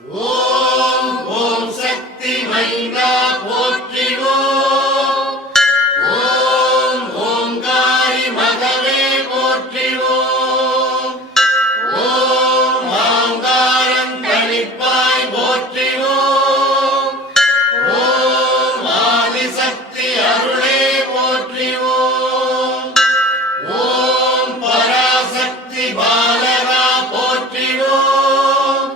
ஓம் ஓம் சக்தி மைந்தா போற்றிவோம். ஓம் ஓங்காரி மகவே போற்றிவோம். ஓம் ஆங்காரம் தனிப்பாய் போற்றிவோம். ஓம் ஆதிசக்தி அருளே போற்றிவோம். ஓம் பராசக்தி பாலகா போற்றிவோம்.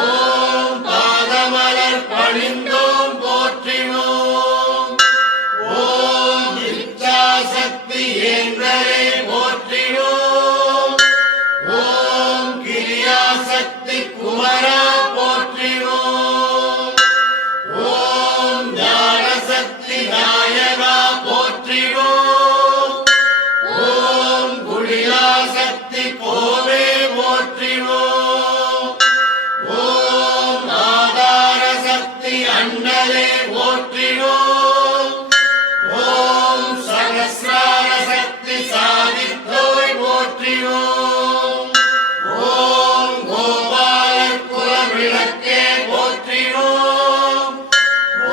ஓம் பாதமலர் பணிந்தோம் போற்றிவோம். ஓம் இச்சாசக்தி ஏந்தரே போற்றிவோம். ஓம் கிரியாசக்தி குமரா போற்றிவோம். ஓம் ஞானசக்தி நாயகா போற்றிவோம். ஓம் குடியாசக்தி கோவே போற்றிவோம். ஓம் ஆதார சக்தி அண்ணலே போற்றிவோம். ஓம் சகஸ்ரார சக்தி சாதித்தோய் போற்றிவோம். ஓம் கோபாலர் குல விளக்கே போற்றிவோம்.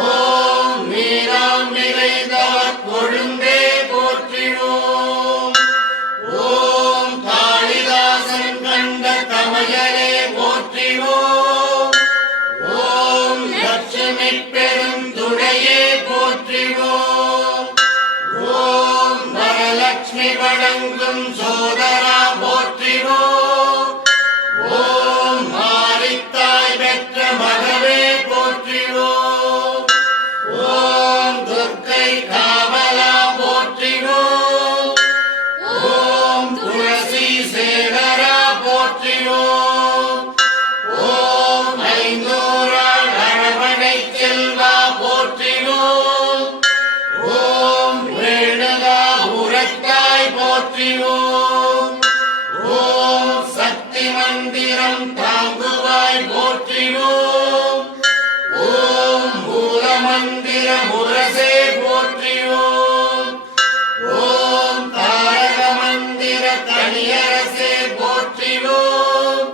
ஓம் மீராம் நிறைந்தவர் கொழுந்தே போற்றிவோம். ஓம் காளிதாசன் கண்ட கமயலே போற்றிவோம். ஓம் லட்சுமி பெருந்துணையே போற்றிவோம். ஓம் வரலட்சுமி வழங்கும் சோதரா போற்றிவோம். ஓம் மாரித்தாய் பெற்ற மகவே போற்றிவோம். ஓம் துர்க்கை காவலா போற்றிவோம். ஓம் துளசி சேகரா போற்றிவோம். ஓம் ஐந்தூராள் அரவணை செல்வா போற்றிவோம். ஓம் ரேணுகா உரத்தாய் போற்றிவோம். ஓம் சக்தி மந்திரம் தாங்குவாய் போற்றிவோம். ஓம் மூல மந்திர முரசே போற்றிவோம். ஓம் தாரக மந்திர தனியரசே போற்றிவோம்.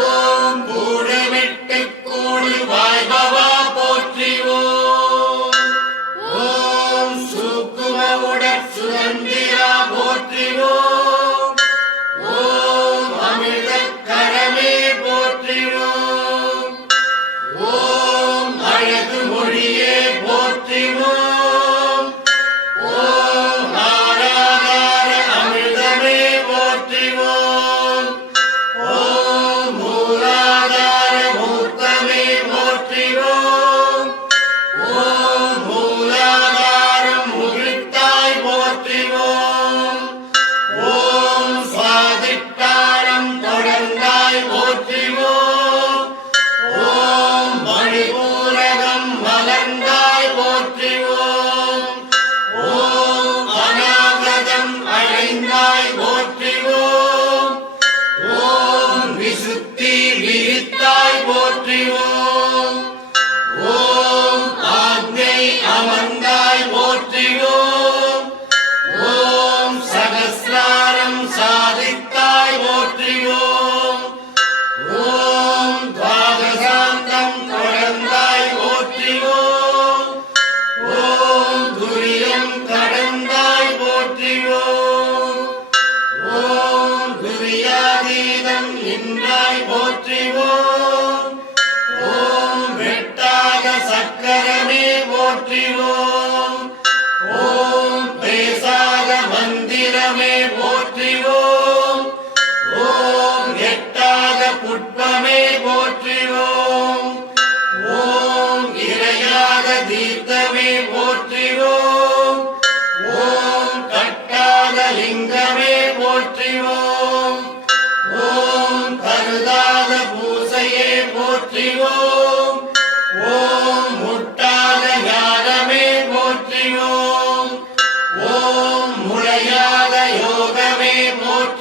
ஓம் கூடுமிட்டு கூடு வாய்பவா போற்றிவோம். ஓம் சூக்குமவுடற் சுதந்திரா போற்றிவோம். ஓம் அமிர்தக் கரமே போற்றிவோம். ஓம் அழகு மொழியே போற்றிவோம். ஓம் ஆராதார அமிர்தமே போற்றிவோம். ஓம் மூலாதார மூர்த்தமே போற்றிவோம். ஓம் மூலாதாரம் முகிழ்த்தாய் போற்றிவோம். ஓம் சுவாதிட்டாரம் தொடர்ந்தாய் போற்றிவோம். ஓம் மணிபூரகம் மலர்ந்தாய் போற்றிவோம். ஓம் அநாகதம் அடைந்தாய் போற்றிவோம். ஓம் விசுத்தி விரித்தாய் போற்றிவோம். ஓம் ஆக்ஞை அமர்ந்தாய் போற்றிவோம். ஓம் சகஸ்ராரம் சாதித்தாய் போற்றிவோம். ஓம் துவாதசாந்தம் தொடர்ந்தாய் போற்றிவோம். ஓம் துரியம் கடந்தாய் போற்றிவோம். ஓம் துரியாதீதம் நின்றாய் போற்றிவோம். ஓம் வெட்டாத சக்கரமே போற்றிவோம். ஓம் பேசாத மந்திரமே போற்றிவோம். ஓம் எட்டாத புட்பமே போற்றிவோம். ஓம் இறையாத தீர்த்தமே போற்றிவோம். ஓம் கட்டாத லிங்கமே போற்றிவோம். ஓம் கருதாத பூசையே போற்றிவோம். ஓம் முட்டாத ஞானமே போற்றிவோம். ஓம் முளையாத யோகமே போற்றிவோம்.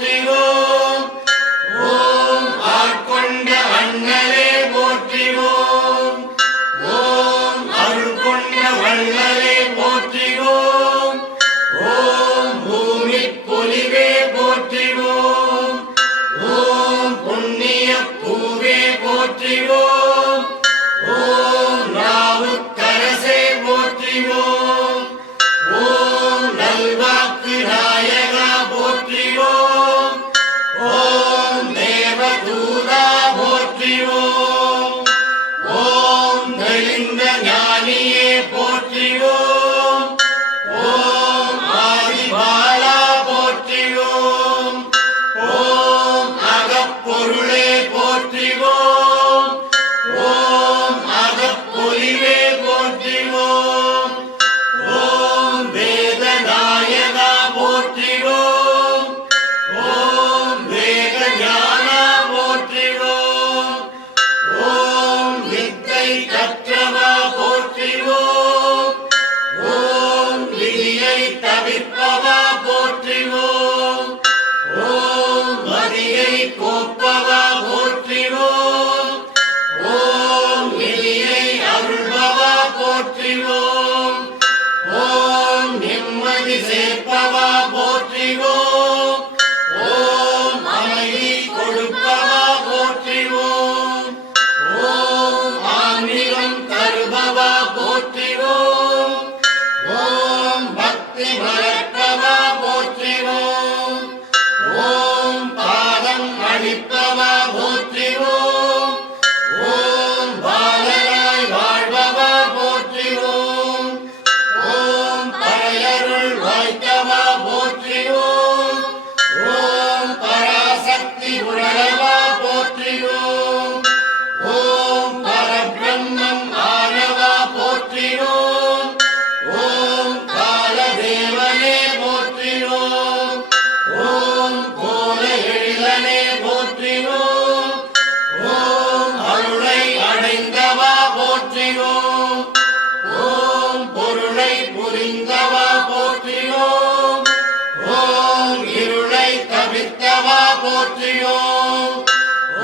போற்றியோம்.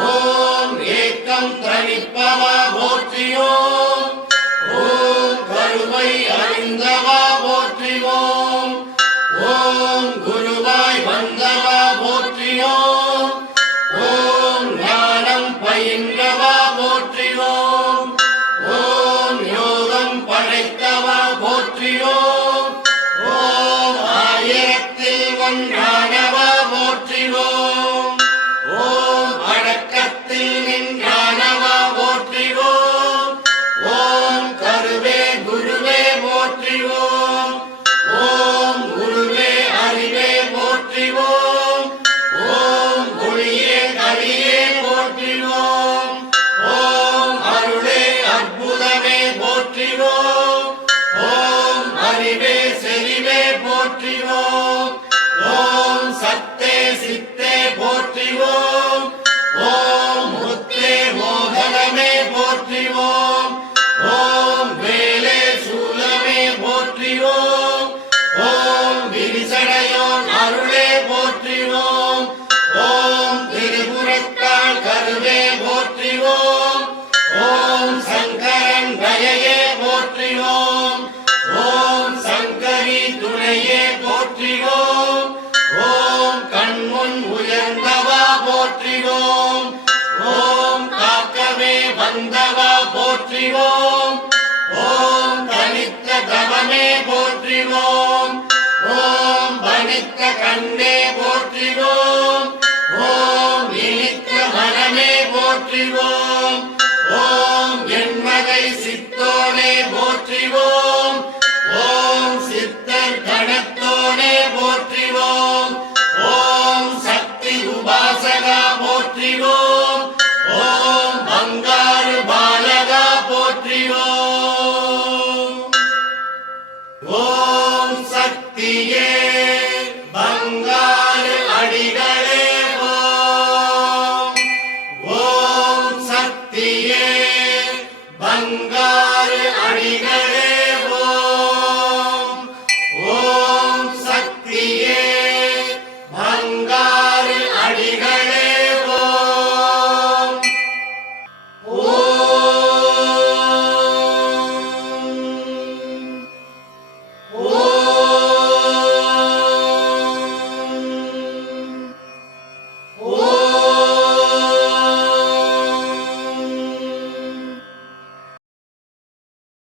ஓம் ஏக்கம் தனிப்பவா போற்றியோம். ஓம் கருவை அறிந்தவா போற்றியோம். ஓம் குருவாய் வந்தவா போற்றியோம். ஓம் ஞானம் பயின்றவா போற்றியோம். ஓம் யோகம் படைத்தவா போற்றியோம். ஓம் ஆயிரத்தில் ஒன்றானவா போற்றிவோம். ஓம் அடக்கத்தில் நின்றானவா போற்றிவோம். ஓம் கருவே குருவே போற்றிவோம். ஓம் குருவே அறிவே போற்றிவோம். ஓம் ஒளியே கலியே போற்றிவோம். ஓம் அருளே அற்புதமே போற்றிவோம். ஓம் அறிவே செறிவே போற்றிவோம். ஓம் சத்தே சித்தே போற்றிவோம். ஓம் முத்தே மோகனமே போற்றிவோம். ஓம் வேலே சூலமே போற்றிவோம். ஓம் விரிசடையோன் அருளே போற்றிவோம். ஓம் திரிபுரத்தாள் கருவே போற்றிவோம். ஓம் சங்கரன் தயையே போற்றிவோம். ஓம் சங்கரி துணையே போற்றிவோம். ஓம் கண்முன் உயர்ந்தவா போற்றிவோம். ஓம் காக்கவே வந்தவா போற்றிவோம். ஓம் தனித்த தவமே போற்றிவோம். ஓம் பனித்த கண்ணே போற்றிவோம். ஓம் இனித்த மனமே போற்றிவோம்.